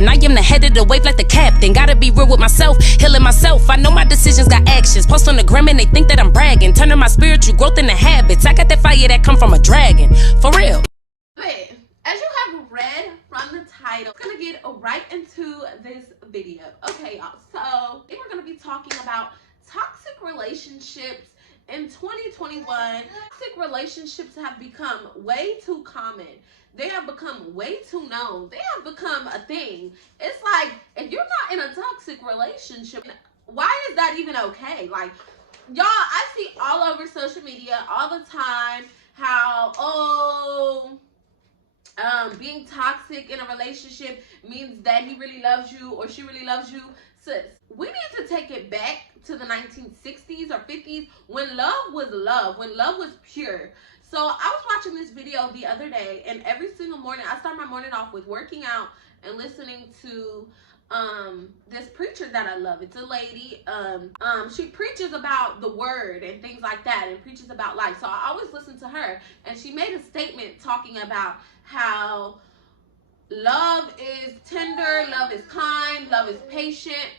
acting. I am the head of the wave like the captain. Gotta be real with myself, healing myself. I know my decisions got actions. Post on the gram and they think that I'm bragging. Turning my spiritual growth into habits. I got that fire that come from a dragon. For real. But as you have read from the title, I'm gonna get right into this video. Okay, y'all. So we're gonna be talking about toxic relationships in 2021. Toxic relationships have become way too common. They have become way too known. They have become a thing. It's like, if you're not in a toxic relationship, why is that even okay? Like, y'all, I see all over social media all the time how, being toxic in a relationship means that he really loves you or she really loves you. Sis, we need to take it back to the 1960s or 50s when love was love, when love was pure. So I was watching this video the other day, and every single morning, I start my morning off with working out and listening to this preacher that I love. It's a lady. She preaches about the word and things like that, and preaches about life. So I always listen to her, and she made a statement talking about how love is tender, love is kind, love is patient.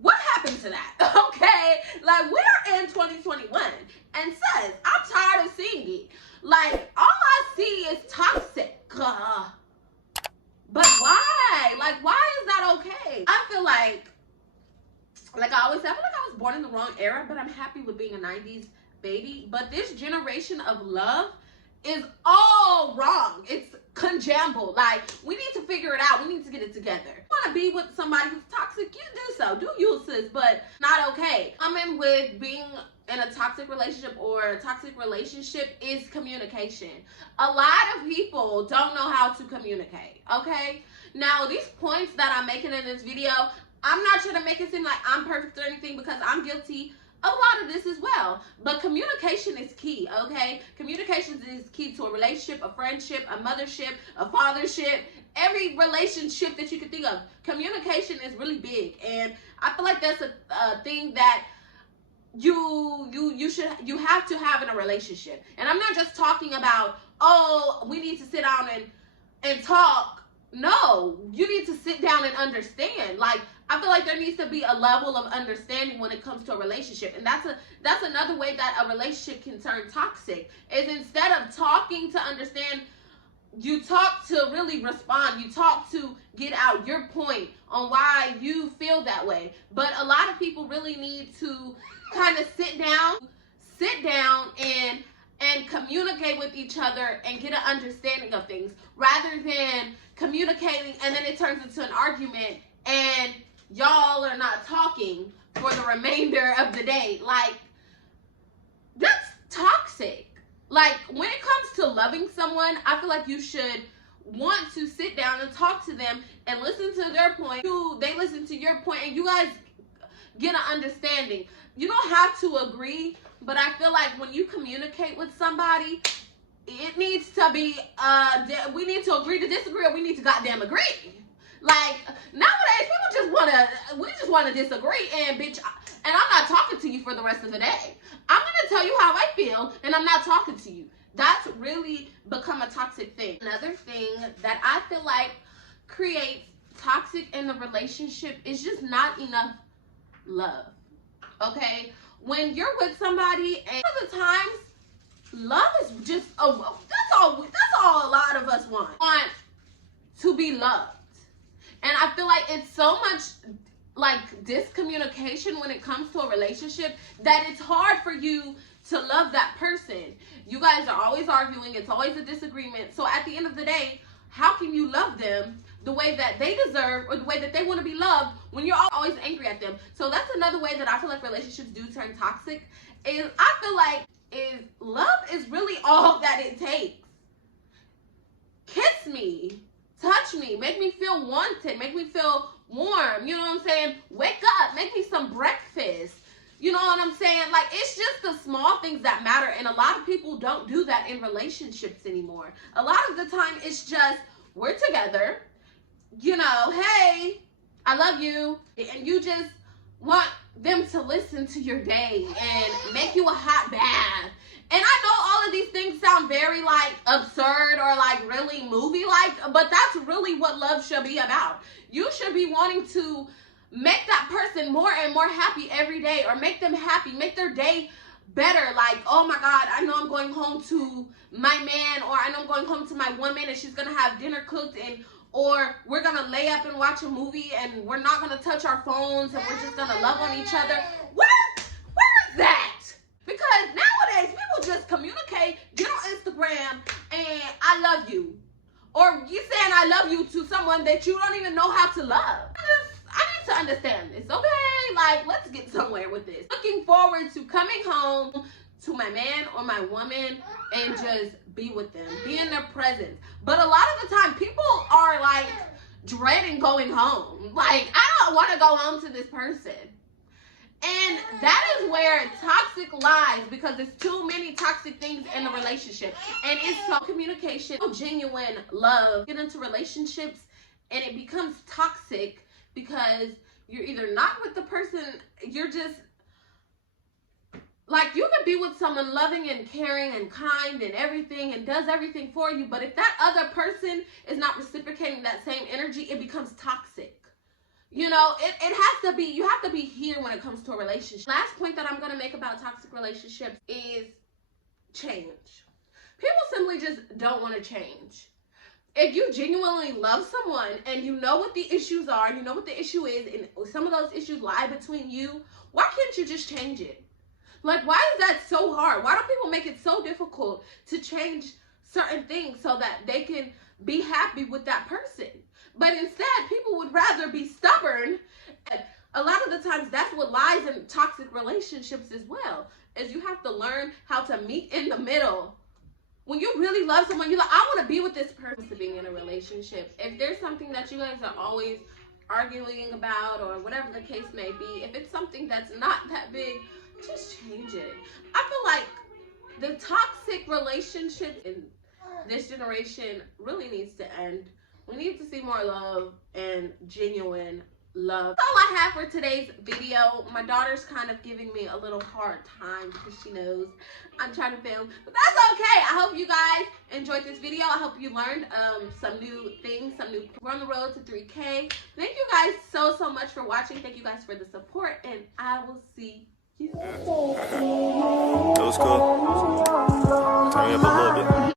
What happened to that? Okay, like, we're in 2021, and says, I'm tired of seeing it. Like, all I see is toxic. But why? Like, why is that okay? I feel like I always say, I feel like I was born in the wrong era, but I'm happy with being a 90s baby. But this generation of love is all wrong. It's conjambled. Like, we need to figure it out. We need to get it together. If you want to be with somebody who's toxic, you do so. Do you, sis, but not okay. Coming with being in a toxic relationship or a toxic relationship is communication. A lot of people don't know how to communicate, okay? Now, these points that I'm making in this video, I'm not trying to make it seem like I'm perfect or anything, because I'm guilty of a lot of this as well. But communication is key, okay? Communication is key to a relationship, a friendship, a mothership, a fathership, every relationship that you can think of. Communication is really big, and I feel like that's a thing that you have to have in a relationship. And I'm not just talking about, oh, we need to sit down and talk. No, you need to sit down and understand. Like, I feel like there needs to be a level of understanding when it comes to a relationship. And that's another way that a relationship can turn toxic, is instead of talking to understand, you talk to really respond. You talk to get out your point on why you feel that way. But a lot of people really need to kind of sit down and communicate with each other and get an understanding of things, rather than communicating and then it turns into an argument and y'all are not talking for the remainder of the day. Like, that's toxic. Like, when it comes to loving someone, I feel like you should want to sit down and talk to them and listen to their point. They listen to your point, and you guys get an understanding. You don't have to agree, but I feel like when you communicate with somebody, it needs to be, we need to agree to disagree, or we need to goddamn agree. Like, nowadays, we just want to disagree, and bitch, and I'm not talking to you for the rest of the day. I'm going to tell you how I feel, and I'm not talking to you. That's really become a toxic thing. Another thing that I feel like creates toxic in the relationship is just not enough love. Okay? When you're with somebody, and at the times, love is just, that's all a lot of us want to be loved. And I feel like it's so much like discommunication when it comes to a relationship that it's hard for you to love that person. You guys are always arguing. It's always a disagreement. So at the end of the day, how can you love them the way that they deserve, or the way that they want to be loved, when you're always angry at them? So that's another way that I feel like relationships do turn toxic, is I feel like love is really all that it takes. Kiss me, touch me, make me feel wanted, make me feel warm, you know what I'm saying? Wake up, make me some breakfast. You know what I'm saying? Like, it's just the small things that matter, and a lot of people don't do that in relationships anymore. A lot of the time, it's just, we're together, you know, hey, I love you, and you just want them to listen to your day and make you a hot bath. And I know all of these things sound very like absurd or like really movie like, but that's really what love should be about. You should be wanting to make that person more and more happy every day, or make them happy, make their day better. Like, oh my God, I know I'm going home to my man, or I know I'm going home to my woman and she's gonna have dinner cooked, and or we're gonna lay up and watch a movie and we're not gonna touch our phones and we're just gonna love on each other. Where is that? Because nowadays people just communicate, get on Instagram and I love you. Or you saying I love you to someone that you don't even know how to love. I need to understand this, okay? Like, let's get somewhere with this. Looking forward to coming home to my man or my woman and just be with them, be in their presence. But a lot of the time, people are like dreading going home. Like, I don't want to go home to this person. And that is where toxic lies, because there's too many toxic things in the relationship. And it's so communication, so genuine love. Get into relationships and it becomes toxic because you're either not with the person, you're just, like, you could be with someone loving and caring and kind and everything and does everything for you, but if that other person is not reciprocating that same energy, it becomes toxic. You know, it has to be, you have to be here when it comes to a relationship. Last point that I'm going to make about toxic relationships is change. People simply just don't want to change. If you genuinely love someone and you know what the issues are, you know what the issue is, and some of those issues lie between you, why can't you just change it? Like, why is that so hard? Why do people make it so difficult to change certain things so that they can be happy with that person? But instead, people would rather be stubborn. And a lot of the times, that's what lies in toxic relationships as well, is you have to learn how to meet in the middle. When you really love someone, you're like, I want to be with this person. To being in a relationship, if there's something that you guys are always arguing about or whatever the case may be, if it's something that's not that big, just change it. I feel like the toxic relationship in this generation really needs to end. We need to see more love and genuine love. That's all I have for today's video. My daughter's kind of giving me a little hard time because she knows I'm trying to film, but that's okay. I hope you guys enjoyed this video. I hope you learned some new things, we're on the road to 3K. Thank you guys so much for watching. Thank you guys for the support, and I will see you. It was cool. Turn me up a little bit.